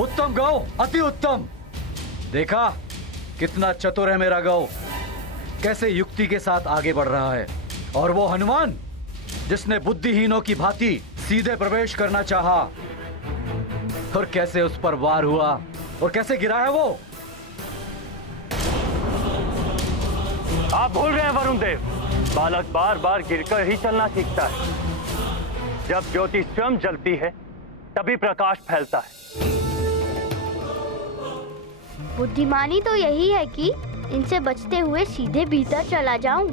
उत्तम गौ, अति उत्तम। देखा कितना चतुर है मेरा गौ, कैसे युक्ति के साथ आगे बढ़ रहा है। और वो हनुमान जिसने बुद्धिहीनों की भांति सीधे प्रवेश करना चाहा, और कैसे उस पर वार हुआ और कैसे गिरा है वो। आप भूल रहे हैं वरुण देव, बालक बार बार गिरकर ही चलना सीखता है। जब ज्योति स्वयं जलती है तभी प्रकाश फैलता है। बुद्धिमानी तो यही है कि इनसे बचते हुए सीधे भीतर चला जाऊं।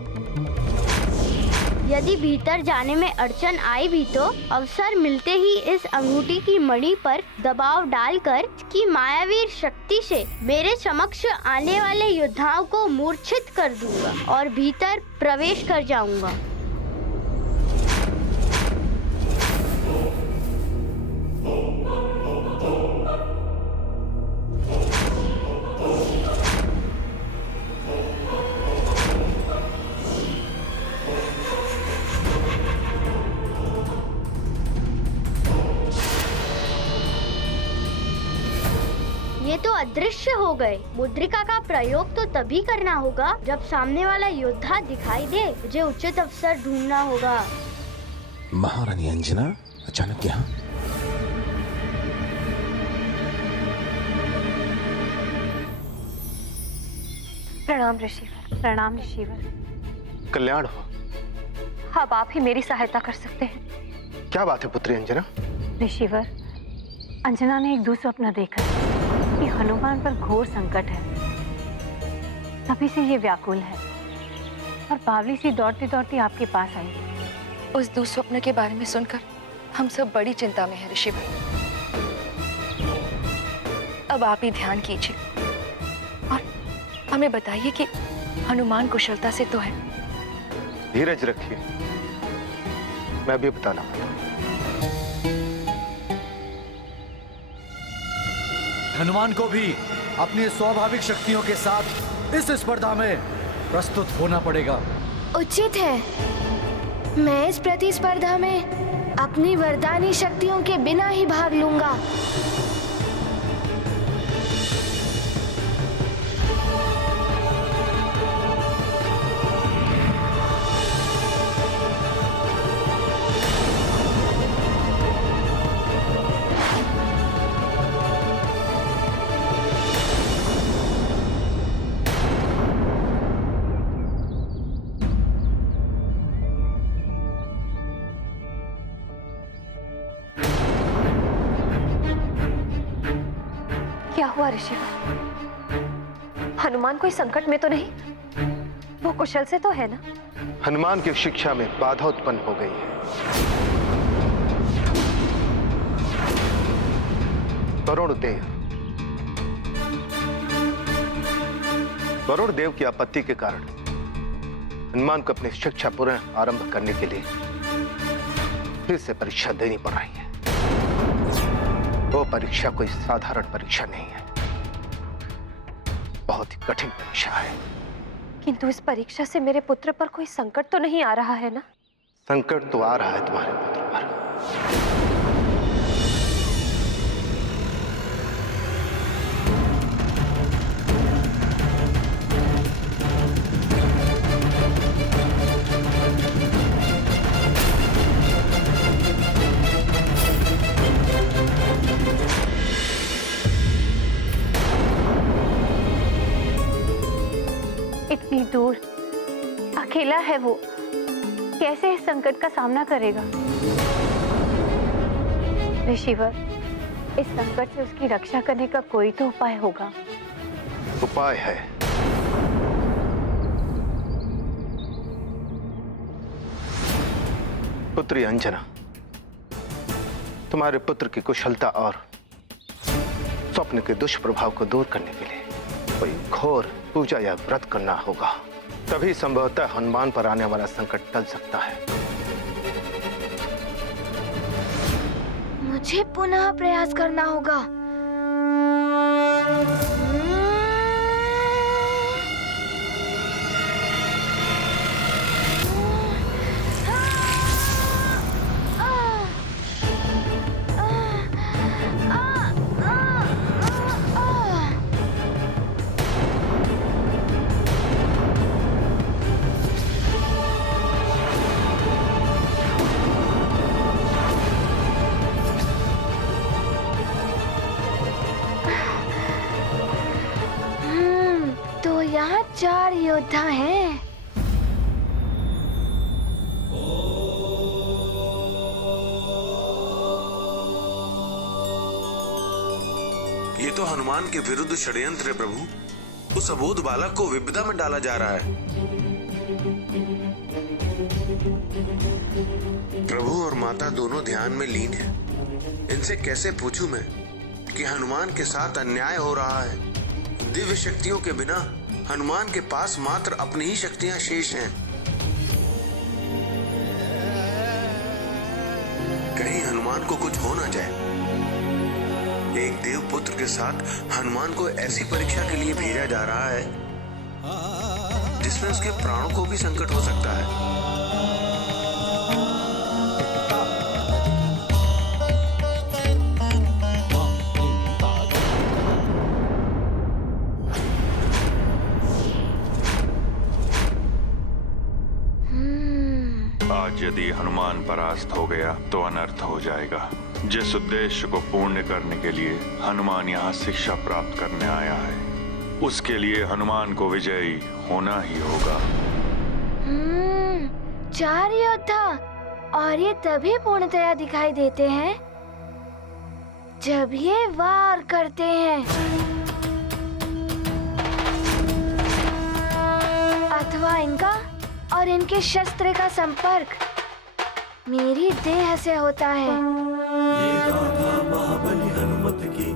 यदि भीतर जाने में अड़चन आई भी तो अवसर मिलते ही इस अंगूठी की मणि पर दबाव डालकर इसकी मायावी शक्ति से मेरे समक्ष आने वाले योद्धाओं को मूर्छित कर दूंगा और भीतर प्रवेश कर जाऊंगा। ये तो अदृश्य हो गए। मुद्रिका का प्रयोग तो तभी करना होगा जब सामने वाला योद्धा दिखाई दे। मुझे उचित अवसर ढूंढना होगा। महारानी अंजना अचानक यहाँ? प्रणाम ऋषिवर, प्रणाम ऋषिवर। कल्याण हो। अब आप ही मेरी सहायता कर सकते हैं। क्या बात है पुत्री अंजना? ऋषिवर, अंजना ने एक दूसरा देखा कि हनुमान पर घोर संकट है। तभी से ये व्याकुल है और बावली सी दौड़ती दौड़ती आपके पास आई। उस दुस्वप्न के बारे में सुनकर हम सब बड़ी चिंता में हैं ऋषिवर। अब आप ही ध्यान कीजिए और हमें बताइए कि हनुमान कुशलता से तो है। धीरज रखिए, मैं भी बताना। हनुमान को भी अपनी स्वाभाविक शक्तियों के साथ इस स्पर्धा में प्रस्तुत होना पड़ेगा। उचित है। मैं इस प्रतिस्पर्धा में अपनी वरदानी शक्तियों के बिना ही भाग लूंगा। क्या हुआ ऋषिवर? हनुमान कोई संकट में तो नहीं? वो कुशल से तो है ना? हनुमान की शिक्षा में बाधा उत्पन्न हो गई है। वरुण देव की आपत्ति के कारण हनुमान को अपनी शिक्षा पुनः आरंभ करने के लिए फिर से परीक्षा देनी पड़ रही है। वो परीक्षा कोई साधारण परीक्षा नहीं है, बहुत ही कठिन परीक्षा है। किंतु इस परीक्षा से मेरे पुत्र पर कोई संकट तो नहीं आ रहा है ना? संकट तो आ रहा है तुम्हारे पुत्र पर। इतनी दूर अकेला है वो, कैसे इस संकट का सामना करेगा? ऋषिवर, इस संकट से उसकी रक्षा करने का कोई तो उपाय होगा। उपाय है। पुत्री अंजना, तुम्हारे पुत्र की कुशलता और स्वप्न के दुष्प्रभाव को दूर करने के लिए कोई घोर पूजा या व्रत करना होगा, तभी संभवतः हनुमान पर आने वाला संकट टल सकता है। मुझे पुनः प्रयास करना होगा। यहाँ 4 योद्धा हैं। ये तो हनुमान के विरुद्ध षड्यंत्र है प्रभु। उस अबोध बालक को विपदा में डाला जा रहा है। प्रभु और माता दोनों ध्यान में लीन हैं। इनसे कैसे पूछूं मैं कि हनुमान के साथ अन्याय हो रहा है। दिव्य शक्तियों के बिना हनुमान के पास मात्र अपनी ही शक्तियां शेष हैं। कहीं हनुमान को कुछ हो ना जाए। एक देव पुत्र के साथ हनुमान को ऐसी परीक्षा के लिए भेजा जा रहा है जिसमें उसके प्राणों को भी संकट हो सकता है। आज यदि हनुमान परास्त हो गया तो अनर्थ हो जाएगा। जिस उद्देश्य को पूर्ण करने के लिए हनुमान यहाँ शिक्षा प्राप्त करने आया है, उसके लिए हनुमान को विजयी होना ही होगा। 4 योद्धा, और ये तभी पूर्णतया दिखाई देते हैं जब ये वार करते हैं, अथवा इनका और इनके शस्त्र का संपर्क मेरी देह से होता है। ये गाथा महाबली हनुमत की,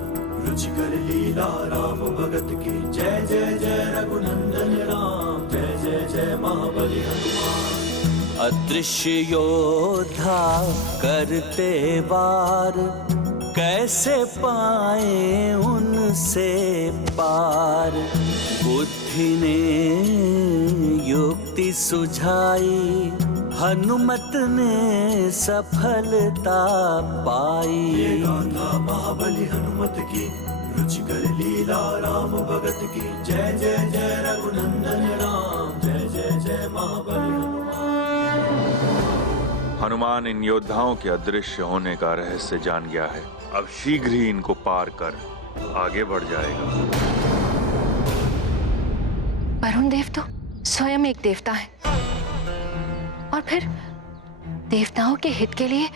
रुचिकर लीला राम भगत की। जय जय जय रघुनंदन राम, जय जय जय महाबली हनुमान। अदृश्य योद्धा करते वार, कैसे पाए उनसे पार। बुद्धि ने युक्ति सुझाई, हनुमत ने सफलता पाई। ये गाथा महाबली हनुमत की, रुचिकर लीला राम भगत की। जय जय जय रघुनंदन राम, जय जय जय महाबली हनुमान। हनुमान इन योद्धाओं के अदृश्य होने का रहस्य जान गया है। अब शीघ्र ही इनको पार कर आगे बढ़ जाएगा। वरुण देव तो स्वयं एक देवता है, और फिर देवताओं के हित के लिए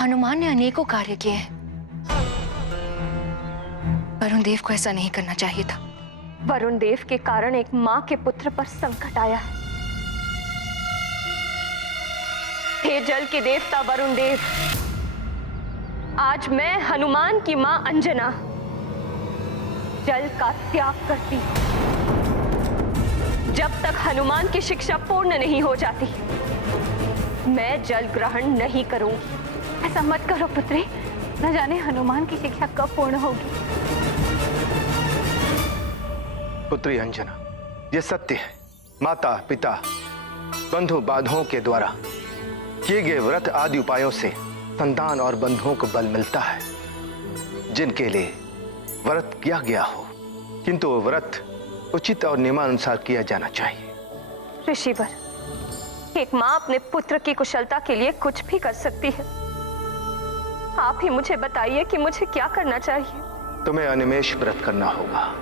हनुमान ने अनेकों कार्य किए हैं। वरुण देव को ऐसा नहीं करना चाहिए था। वरुण देव के कारण एक मां के पुत्र पर संकट आया है। हे जल के देवता वरुण देव, आज मैं हनुमान की मां अंजना जल का त्याग करती हूं। जब तक हनुमान की शिक्षा पूर्ण नहीं हो जाती, मैं जल ग्रहण नहीं करूंगी। ऐसा मत करो पुत्री, न जाने हनुमान की शिक्षा कब पूर्ण होगी। पुत्री अंजना, ये सत्य है। माता पिता बंधु बांधवों के द्वारा किए गए व्रत आदि उपायों से संतान और बंधुओं को बल मिलता है, जिनके लिए व्रत किया गया हो। किंतु वो व्रत उचित और नियमानुसार किया जाना चाहिए। ऋषिवर, एक मां अपने पुत्र की कुशलता के लिए कुछ भी कर सकती है। आप ही मुझे बताइए कि मुझे क्या करना चाहिए। तुम्हें अनिमेष व्रत करना होगा।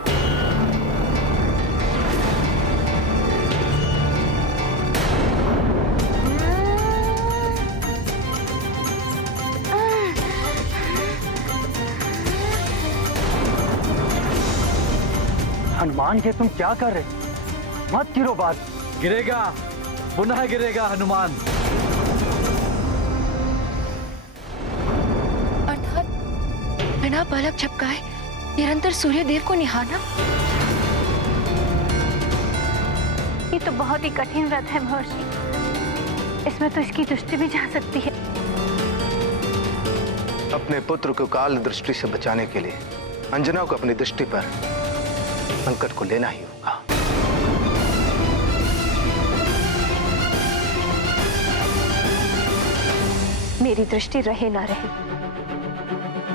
हनुमान, ये तुम क्या कर रहे? मत गिरो बात। गिरेगा, पुनः गिरेगा हनुमान। अर्थात बिना पलक झपकाए निरंतर सूर्य देव को निहारना। ये तो बहुत ही कठिन व्रत है महर्षि। इसमें तो इसकी दृष्टि भी जा सकती है। अपने पुत्र को काल दृष्टि से बचाने के लिए अंजना को अपनी दृष्टि पर संकट को लेना ही होगा। मेरी दृष्टि रहे ना रहे,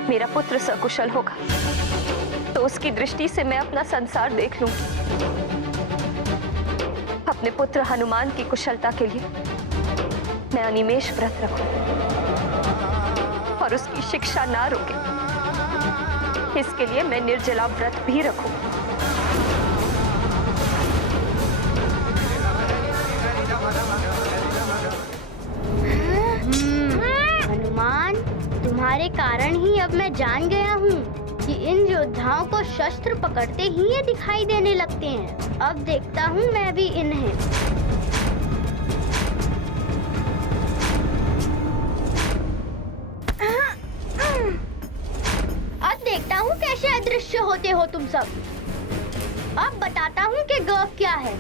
मेरा पुत्र सकुशल होगा तो उसकी दृष्टि से मैं अपना संसार देख लूंगी। अपने पुत्र हनुमान की कुशलता के लिए मैं अनिमेष व्रत रखूं और उसकी शिक्षा ना रुके, इसके लिए मैं निर्जला व्रत भी रखूं। हनुमान, तुम्हारे कारण ही अब मैं जान गया हूँ कि इन योद्धाओं को शस्त्र पकड़ते ही ये दिखाई देने लगते हैं। अब देखता हूँ मैं भी इन्हें। अब देखता हूँ कैसे अदृश्य होते हो तुम सब। अब बताता हूँ कि गर्व क्या है।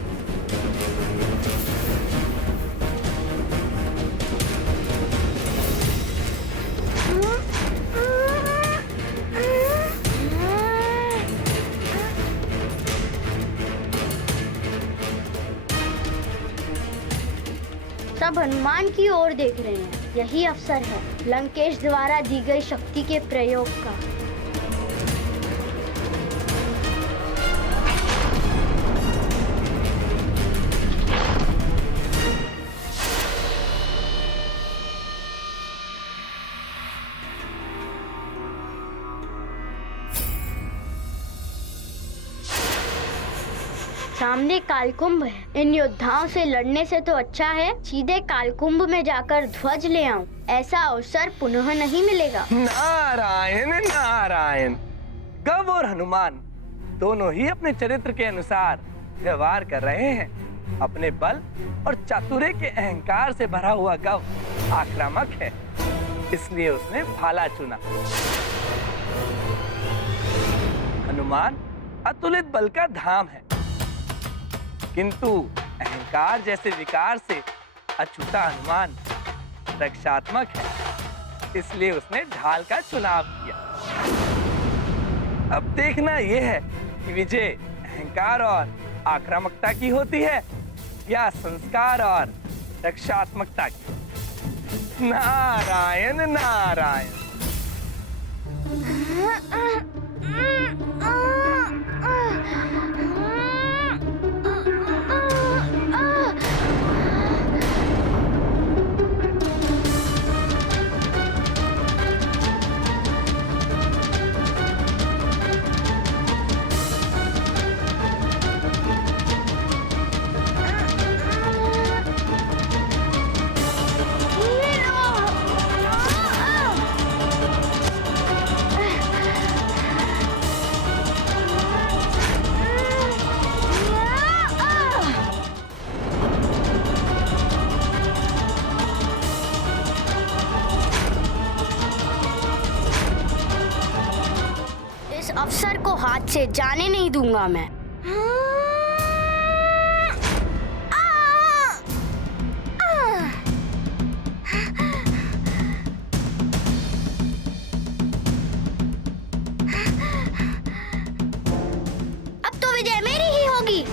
सब हनुमान की ओर देख रहे हैं। यही अवसर है लंकेश द्वारा दी गई शक्ति के प्रयोग का। सामने कालकुंभ है। इन योद्धाओं से लड़ने से तो अच्छा है सीधे कालकुंभ में जाकर ध्वज ले आऊं। ऐसा अवसर पुनः नहीं मिलेगा। नारायण नारायण। गव और हनुमान दोनों ही अपने चरित्र के अनुसार व्यवहार कर रहे हैं। अपने बल और चातुर्य के अहंकार से भरा हुआ गव आक्रामक है, इसलिए उसने भाला चुना। हनुमान अतुलित बल का धाम है, किंतु अहंकार जैसे विकार से अछूता हनुमान रक्षात्मक है, इसलिए उसने ढाल का चुनाव किया। अब देखना यह है कि विजय अहंकार और आक्रामकता की होती है या संस्कार और रक्षात्मकता की। नारायण नारायण। अवसर को हाथ से जाने नहीं दूंगा मैं। अब तो विजय मेरी ही होगी।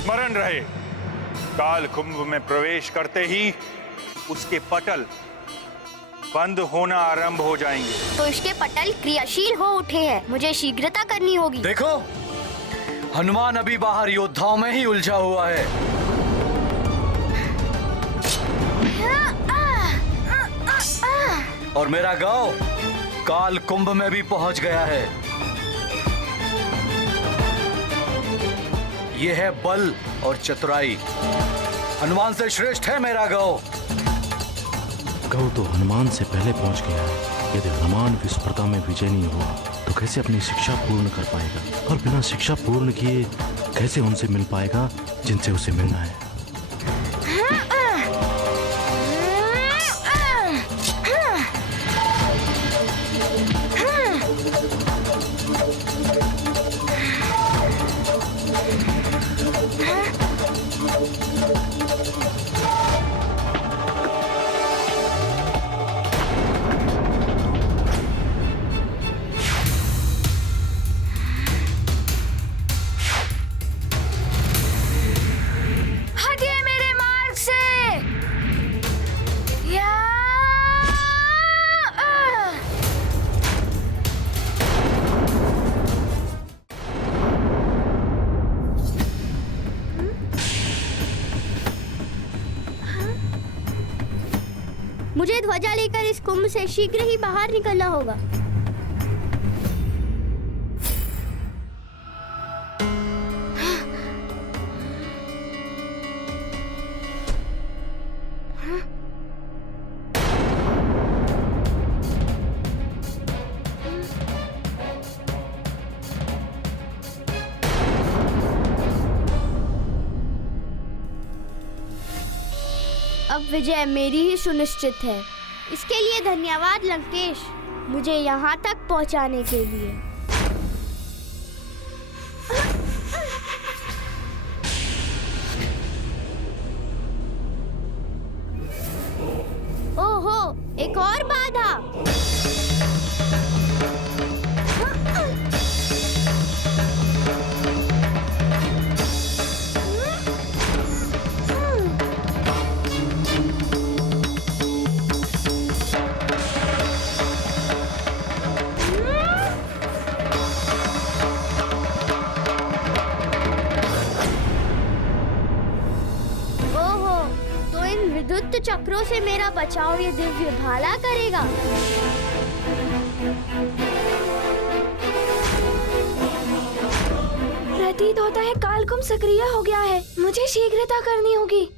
स्मरण रहे, काल कुंभ में प्रवेश करते ही उसके पटल बंद होना आरंभ हो जाएंगे। तो इसके पटल क्रियाशील हो उठे हैं, मुझे शीघ्रता करनी होगी। देखो, हनुमान अभी बाहर योद्धाओं में ही उलझा हुआ है। और मेरा गांव काल कुंभ में भी पहुंच गया है। यह है बल और चतुराई। हनुमान से श्रेष्ठ है मेरा गांव। गांव तो हनुमान से पहले पहुंच गया है। यदि हनुमान विस्फोटता में विजय नहीं हुआ तो कैसे अपनी शिक्षा पूर्ण कर पाएगा, और बिना शिक्षा पूर्ण किए कैसे उनसे मिल पाएगा जिनसे उसे मिलना है। मुझे ध्वजा लेकर इस कुंभ से शीघ्र ही बाहर निकलना होगा। अब विजय मेरी ही सुनिश्चित है। इसके लिए धन्यवाद लंकेश, मुझे यहाँ तक पहुँचाने के लिए। ओहो, एक और बाधा। विद्युत चक्रों से मेरा बचाव ये दिव्य भाला करेगा। प्रतीत होता है कालकुंभ सक्रिय हो गया है, मुझे शीघ्रता करनी होगी।